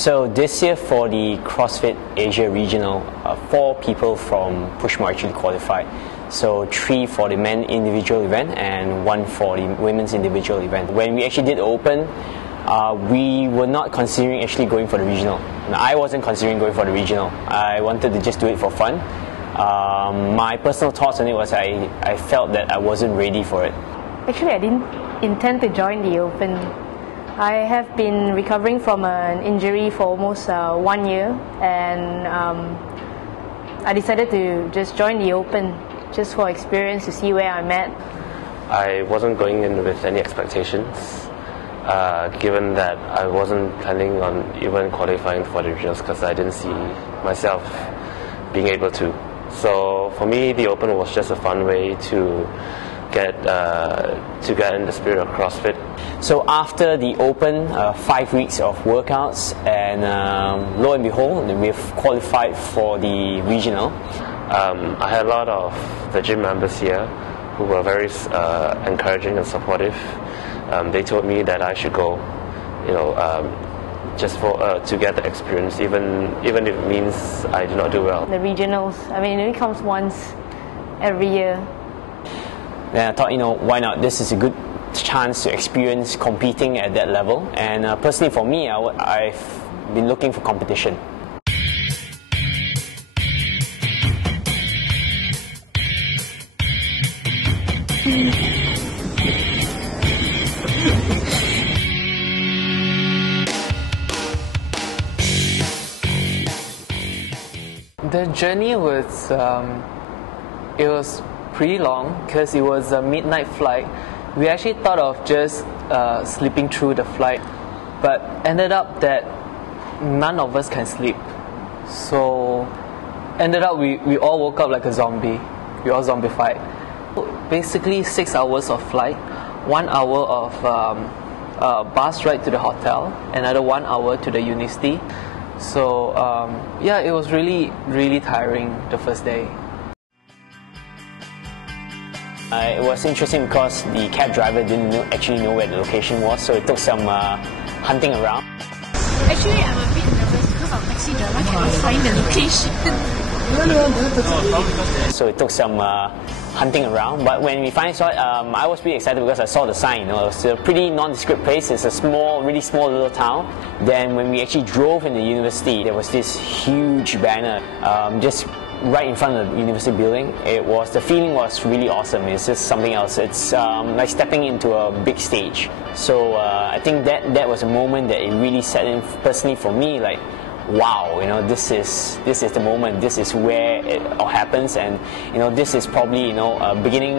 So this year for the CrossFit Asia Regional, 4 people from PushMore actually qualified. So 3 for the men individual event and 1 for the women's individual event. When we actually did open, we were not considering actually going for the regional. I wasn't considering going for the regional. I wanted to just do it for fun. My personal thoughts on it was I felt that I wasn't ready for it. Actually, I didn't intend to join the open. I have been recovering from an injury for almost 1 year, and I decided to just join the open just for experience, to see where I'm at. I wasn't going in with any expectations, given that I wasn't planning on even qualifying for the regionals because I didn't see myself being able to. So for me, the open was just a fun way to get in the spirit of CrossFit. So after the open, 5 weeks of workouts, and lo and behold, we've qualified for the regional. I had a lot of the gym members here who were very encouraging and supportive. They told me that I should go, just to get the experience, even if it means I do not do well. The regionals, I mean, it only comes once every year. Then I thought, why not? This is a good chance to experience competing at that level. And personally for me, I've been looking for competition. The journey was, it was pretty long because it was a midnight flight. We actually thought of just sleeping through the flight, but ended up that none of us can sleep. So ended up we all woke up like a zombie. We all zombified. Basically 6 hours of flight, 1 hour of bus ride to the hotel, another 1 hour to the university. So yeah, it was really, really tiring the first day. It was interesting because the cab driver didn't actually know where the location was, so it took some hunting around. Actually, I'm a bit nervous because our taxi driver cannot find the location. So it took some hunting around, but when we finally saw it, I was pretty excited because I saw the sign. It was a pretty nondescript place. It's a small, really small little town. Then when we actually drove in the university, there was this huge banner just right in front of the university building. The feeling was really awesome. It's just something else. It's like stepping into a big stage. So I think that was a moment that it really set in personally for me, like, wow, this is the moment. This is where it all happens, and this is probably a beginning,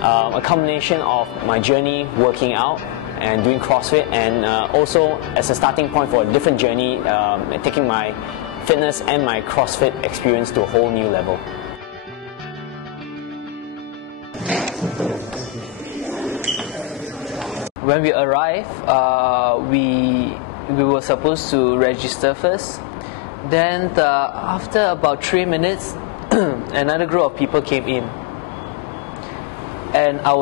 a combination of my journey working out and doing CrossFit, and also as a starting point for a different journey, taking my fitness and my CrossFit experience to a whole new level. When we arrived, we were supposed to register first. Then after about 3 minutes, another group of people came in. And I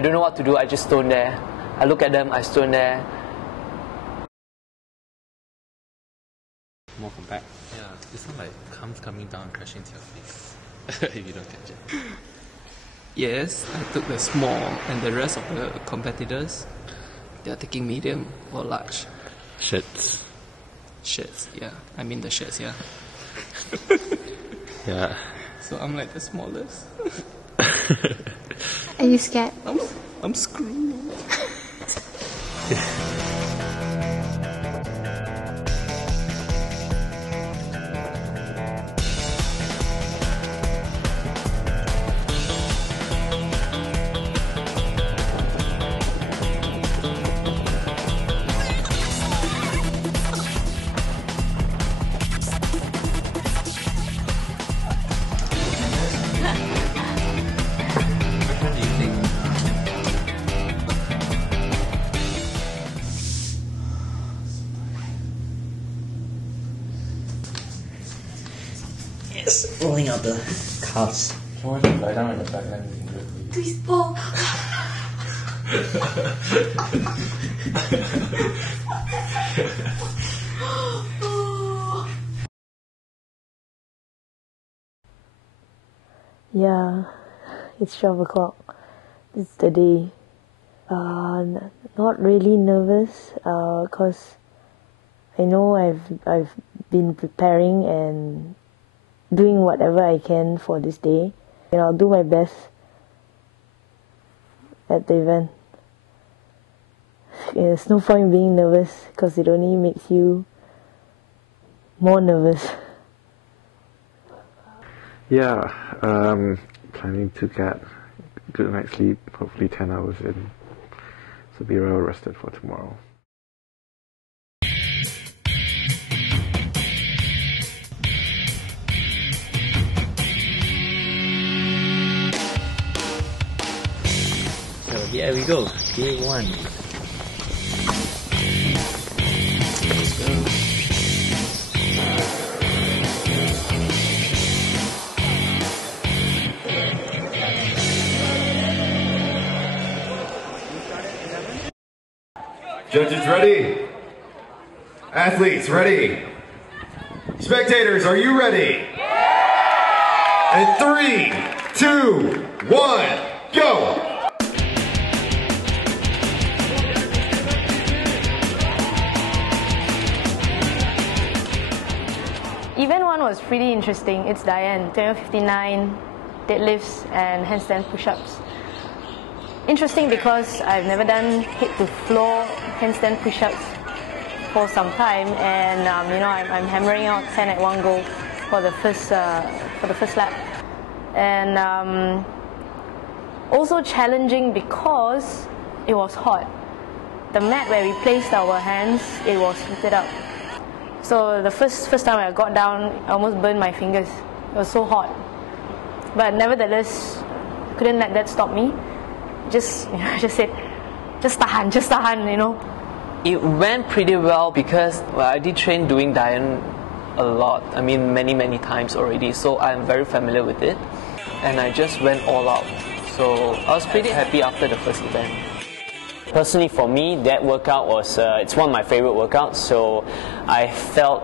don't know what to do, I just stood there. I look at them, I stood there. More compact. Yeah, it's not like coming down and crashing into your face if you don't catch it. Yes, I took the small, and the rest of the competitors, they are taking medium or large. Shirts. Shirts, yeah. I mean the shirts, yeah. Yeah. So I'm like the smallest. Are you scared? I'm screwed. Yes, rolling out the calves. Why don't you lie down on your back, then we can do it for you. Please, oh. Yeah, it's 12 o'clock. It's the day. Not really nervous, because I know I've been preparing and doing whatever I can for this day. And I'll do my best at the event. There's no point being nervous because it only makes you more nervous. Yeah, planning to get a good night's sleep, hopefully 10 hours in, so be well rested for tomorrow. So here we go, day 1. Let's go. Judges ready? Athletes ready? Spectators, are you ready? And 3, 2, 1, go! Event 1 was pretty interesting. It's Diane, 259 deadlifts and handstand push-ups. Interesting because I've never done head-to-floor handstand push-ups for some time, and I'm hammering out 10 at one go for the first lap, and also challenging because it was hot. The mat where we placed our hands, it was heated up. So the first time I got down, I almost burned my fingers. It was so hot, but nevertheless, couldn't let that stop me. Just said, just tahan, you know. It went pretty well because I did train doing Diane a lot. I mean, many times already. So I'm very familiar with it, and I just went all out. So I was pretty happy after the first event. Personally, for me, that workout was it's one of my favorite workouts. So I felt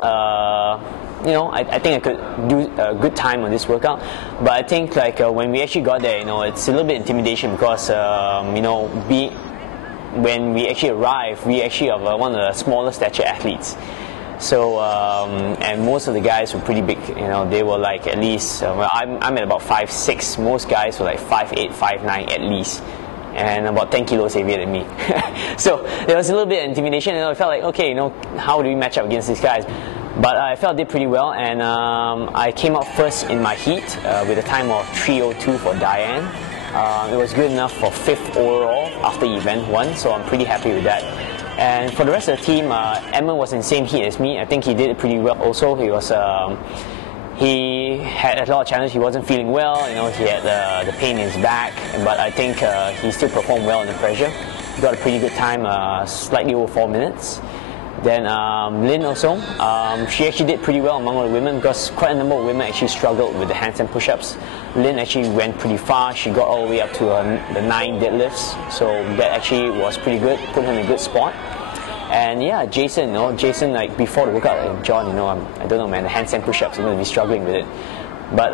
I think I could do a good time on this workout. But I think when we actually got there, it's a little bit intimidation because when we actually arrived, we actually are one of the smaller stature athletes. So and most of the guys were pretty big. They were like at least I'm at about 5'6". Most guys were like 5'8", 5'9" at least. And about 10 kilos heavier than me. So there was a little bit of intimidation, and I felt like, okay, how do we match up against these guys? But I felt I did pretty well, and I came out first in my heat with a time of 3:02 for Diane. It was good enough for 5th overall after event 1, so I'm pretty happy with that. And for the rest of the team, Edmund was in the same heat as me. I think he did it pretty well also. He had a lot of challenges. He wasn't feeling well, he had the pain in his back, but I think he still performed well under pressure. He got a pretty good time, slightly over 4 minutes. Then Lynn also, she actually did pretty well among all the women because quite a number of women actually struggled with the handstand push-ups. Lynn actually went pretty far. She got all the way up to the 9 deadlifts, so that actually was pretty good, put her in a good spot. And yeah, Jason, like before the workout, John, I don't know, man, the handstand push-ups, I'm going to be struggling with it. But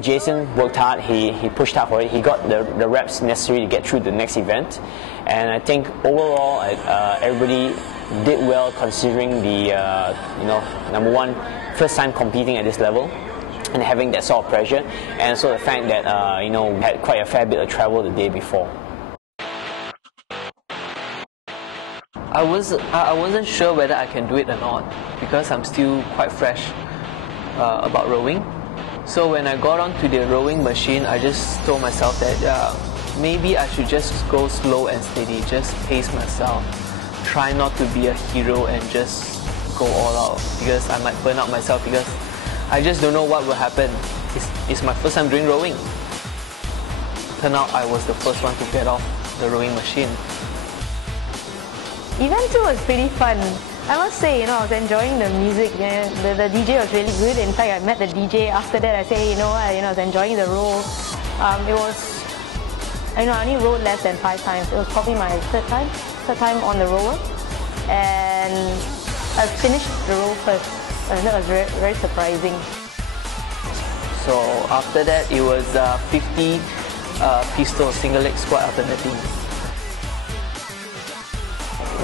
Jason worked hard. He pushed hard for it. He got the reps necessary to get through the next event. And I think overall, everybody did well considering the number one, first time competing at this level and having that sort of pressure, and also the fact that had quite a fair bit of travel the day before. I wasn't sure whether I can do it or not because I'm still quite fresh about rowing. So when I got onto the rowing machine, I just told myself that maybe I should just go slow and steady, just pace myself, try not to be a hero and just go all out because I might burn out myself because I just don't know what will happen. It's my first time doing rowing. Turned out I was the first one to get off the rowing machine. Event 2 was pretty fun. I must say, I was enjoying the music. The DJ was really good. In fact, I met the DJ after that. I say, I was enjoying the role. I only rowed less than 5 times. It was probably my third time on the rower, and I finished the row first, and that was very, very surprising. So after that, it was 50 pistol single leg squat alternating.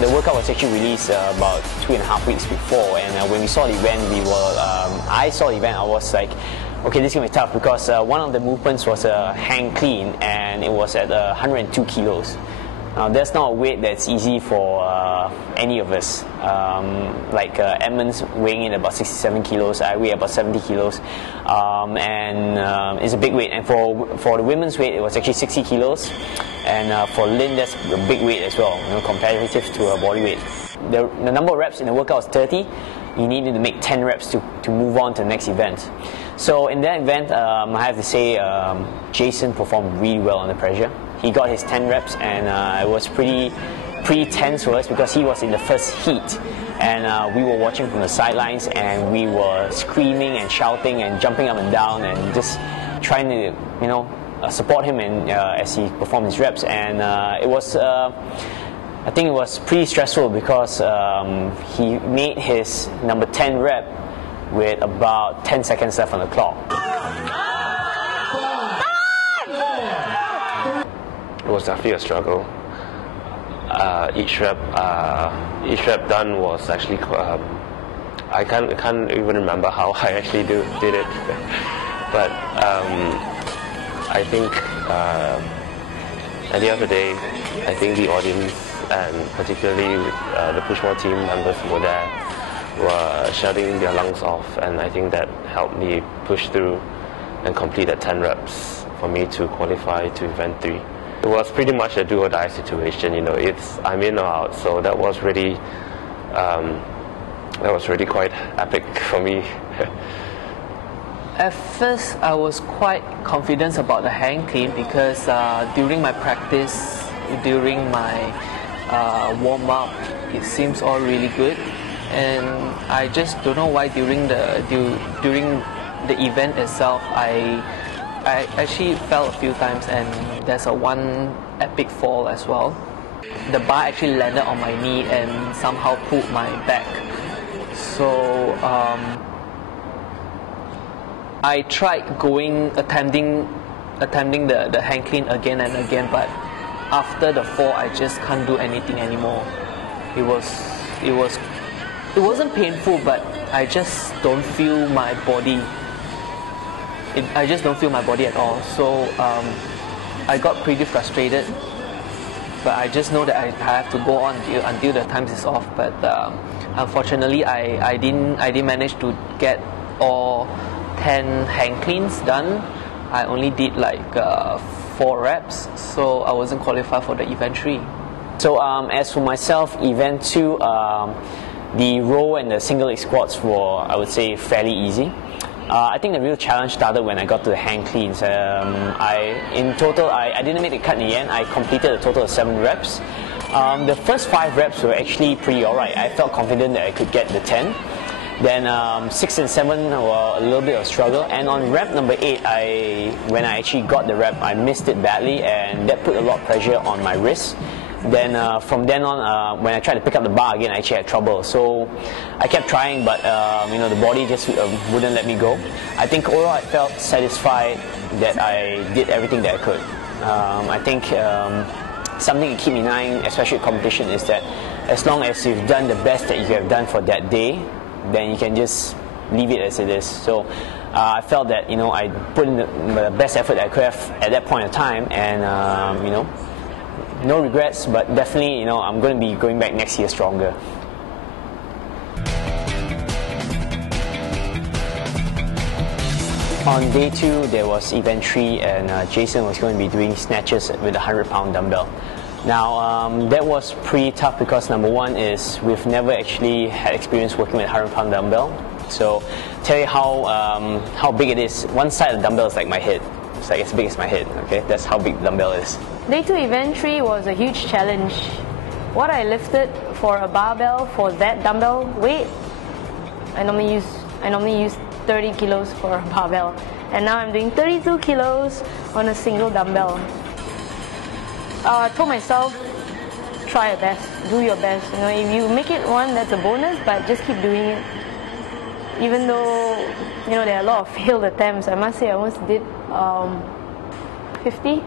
The workout was actually released about 2.5 weeks before, and when we saw the event, I saw the event, I was like, okay, this is going to be tough, because one of the movements was a hang clean, and it was at 102 kilos. Now that's not a weight that's easy for any of us. Like Edmund's weighing in about 67 kilos, I weigh about 70 kilos, and it's a big weight. And for the women's weight, it was actually 60 kilos, and for Lynn, that's a big weight as well, comparative to her body weight. The number of reps in the workout was 30. You needed to make 10 reps to move on to the next event. So in that event, I have to say Jason performed really well under pressure. He got his 10 reps, and it was pretty tense for us, because he was in the first heat, and we were watching from the sidelines, and we were screaming and shouting and jumping up and down and just trying to support him as he performed his reps. And it was I think it was pretty stressful, because he made his number 10 rep with about 10 seconds left on the clock. It was definitely a struggle. Each rep done was actually I can't even remember how I actually did it, but I think at the end of the day, I think the audience, and particularly the PushMore team members who were there, were shouting their lungs off, and I think that helped me push through and complete the 10 reps for me to qualify to event 3. It was pretty much a do or die situation, it's I'm in or out, so that was really quite epic for me. At first, I was quite confident about the hang clean, because during my practice, during my warm-up, it seems all really good, and I just don't know why during the event itself, I actually fell a few times, and there's one epic fall as well. The bar actually landed on my knee and somehow pulled my back. So I tried attempting the hang clean again and again, but after the fall, I just can't do anything anymore. It wasn't painful, but I just don't feel my body. I just don't feel my body at all. So I got pretty frustrated, but I just know that I have to go on until the time is off. But unfortunately, I didn't manage to get all 10 hang cleans done. I only did like 4 reps, so I wasn't qualified for the event 3. So as for myself, event 2, the row and the single leg squats were, I would say, fairly easy. I think the real challenge started when I got to the hang cleans. In total, I didn't make the cut in the end. I completed a total of 7 reps. The first 5 reps were actually pretty alright. I felt confident that I could get the 10. Then 6 and 7 were a little bit of a struggle. And on rep number 8, when I actually got the rep, I missed it badly, and that put a lot of pressure on my wrist. Then from then on, when I tried to pick up the bar again, I actually had trouble. So I kept trying, but the body just wouldn't let me go. I think overall I felt satisfied that I did everything that I could. I think something to keep in mind, especially at competition, is that as long as you've done the best that you have done for that day, then you can just leave it as it is. So I felt that I put in the best effort that I could have at that point of time, and no regrets, but definitely, I'm going to be going back next year stronger. On day 2, there was event 3, and Jason was going to be doing snatches with a 100-pound dumbbell. Now, that was pretty tough, because number 1 is we've never actually had experience working with a 100-pound dumbbell. So, tell you how big it is. One side of the dumbbell is like my head. It's like as big as my head, okay? That's how big the dumbbell is. Day 2 event 3 was a huge challenge. What I lifted for a barbell for that dumbbell weight, I normally use 30 kilos for a barbell, and now I'm doing 32 kilos on a single dumbbell. I told myself, try your best, do your best. You know, if you make it one, that's a bonus, but just keep doing it. Even though, you know, there are a lot of failed attempts, I must say I almost did 50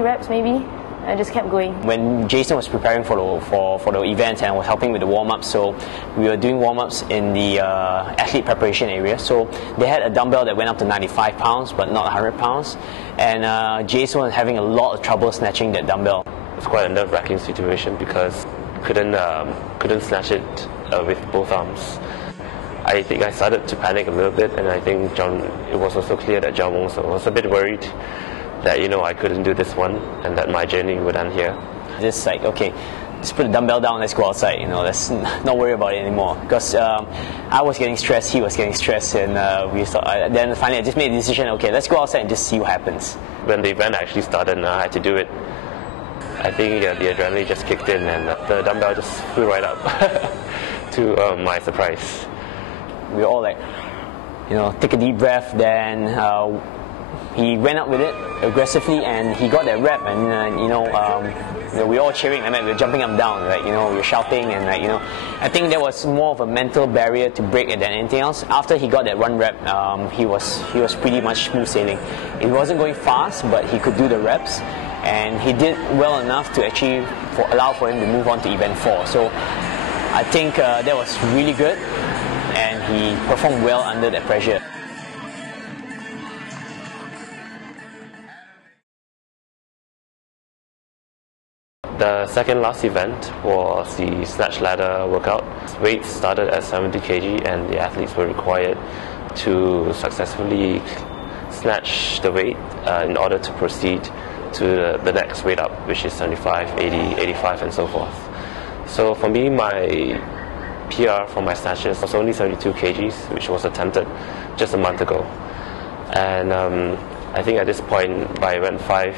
reps maybe. I just kept going. When Jason was preparing for the event and was helping with the warm-ups, so we were doing warm-ups in the athlete preparation area. So they had a dumbbell that went up to 95 pounds, but not 100 pounds. And Jason was having a lot of trouble snatching that dumbbell. It's quite a nerve-wracking situation because couldn't snatch it with both arms. I think I started to panic a little bit, and I think it was also clear that John Wong was a bit worried that, you know, I couldn't do this one and that my journey would end here. Just like, okay, just put the dumbbell down, let's go outside, you know, let's not worry about it anymore. Because I was getting stressed, he was getting stressed, and then finally I just made a decision, okay, let's go outside and just see what happens. When the event actually started and I had to do it, I think the adrenaline just kicked in and the dumbbell just flew right up to my surprise. We were all like, you know, take a deep breath, then he went up with it aggressively and he got that rep, and you know, we were all cheering. I mean, we were jumping up and down, like, you know, we were shouting, and like, you know, I think there was more of a mental barrier to break it than anything else. After he got that one rep, he was pretty much smooth sailing. It wasn't going fast, but he could do the reps, and he did well enough to actually allow for him to move on to event 4. So I think that was really good, and he performed well under that pressure. The second last event was the snatch ladder workout. Weights started at 70 kg and the athletes were required to successfully snatch the weight in order to proceed to the next weight up, which is 75, 80, 85 and so forth. So for me, my PR for my snatches was only 72 kgs, which was attempted just a month ago. And I think at this point, by event 5,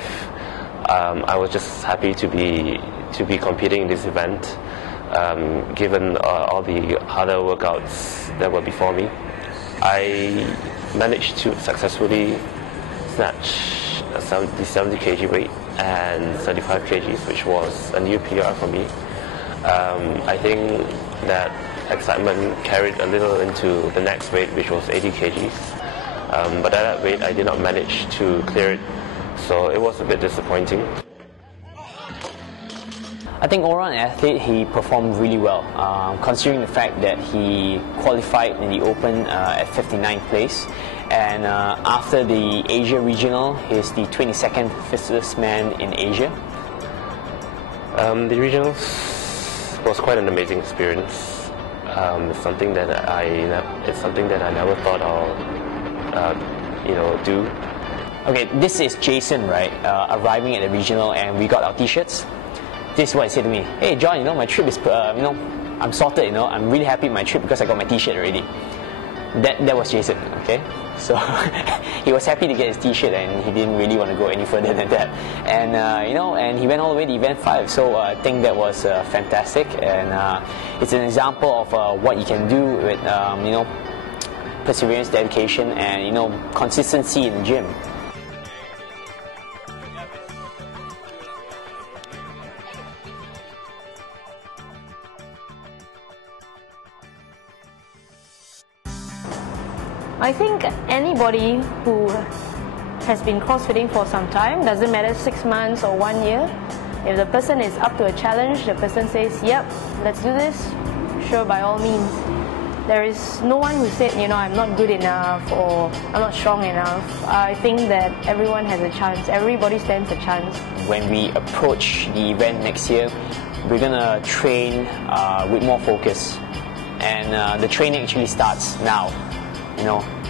I was just happy to be competing in this event, given all the other workouts that were before me. I managed to successfully snatch the 70 kg weight and 35 kgs, which was a new PR for me. I think that excitement carried a little into the next weight, which was 80 kgs. But at that weight, I did not manage to clear it. So it was a bit disappointing. I think overall an athlete, he performed really well, considering the fact that he qualified in the Open at 59th place. And after the Asia Regional, he's the 22nd fastest man in Asia. The regionals was quite an amazing experience. It's something that I never thought I'll do. Okay, this is Jason, right? Arriving at the regional, and we got our t-shirts. This is what he said to me. Hey John, you know, my trip is, I'm sorted, you know, I'm really happy with my trip because I got my t-shirt already. That was Jason, okay? So he was happy to get his t-shirt and he didn't really want to go any further than that. And, and he went all the way to event 5. So I think that was fantastic, and it's an example of what you can do with, perseverance, dedication, and, consistency in the gym. I think anybody who has been crossfitting for some time, doesn't matter 6 months or 1 year, if the person is up to a challenge, the person says, yep, let's do this, sure, by all means. There is no one who said, I'm not good enough or I'm not strong enough. I think that everyone has a chance. Everybody stands a chance. When we approach the event next year, we're going to train with more focus. And the training actually starts now,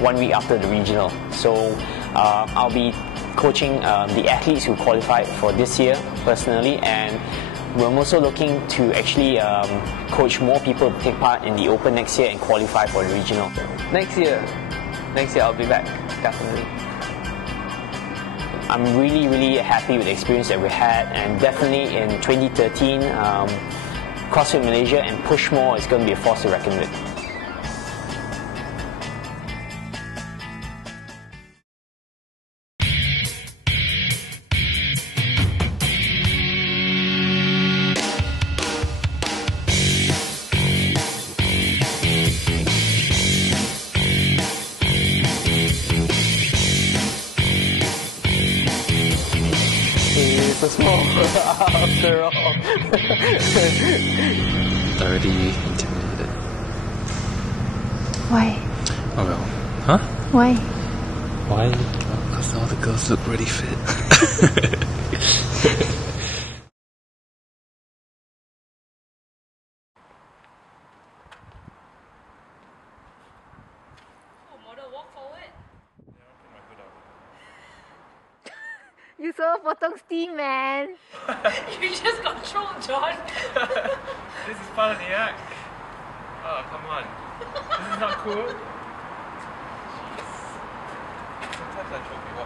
1 week after the regional. So I'll be coaching the athletes who qualified for this year personally, and we're also looking to actually coach more people to take part in the Open next year and qualify for the regional. Next year I'll be back, definitely. I'm really, really happy with the experience that we had, and definitely in 2013, CrossFit Malaysia and PushMore is going to be a force to reckon with. It's a small after all. Already intimidated. Why? Oh well. Huh? Why? Why? Because all the girls look really fit. You so potong steam, man. You just got trolled, John. This is part of the act. Oh, come on. This is not cool. Jeez. Sometimes I troll people.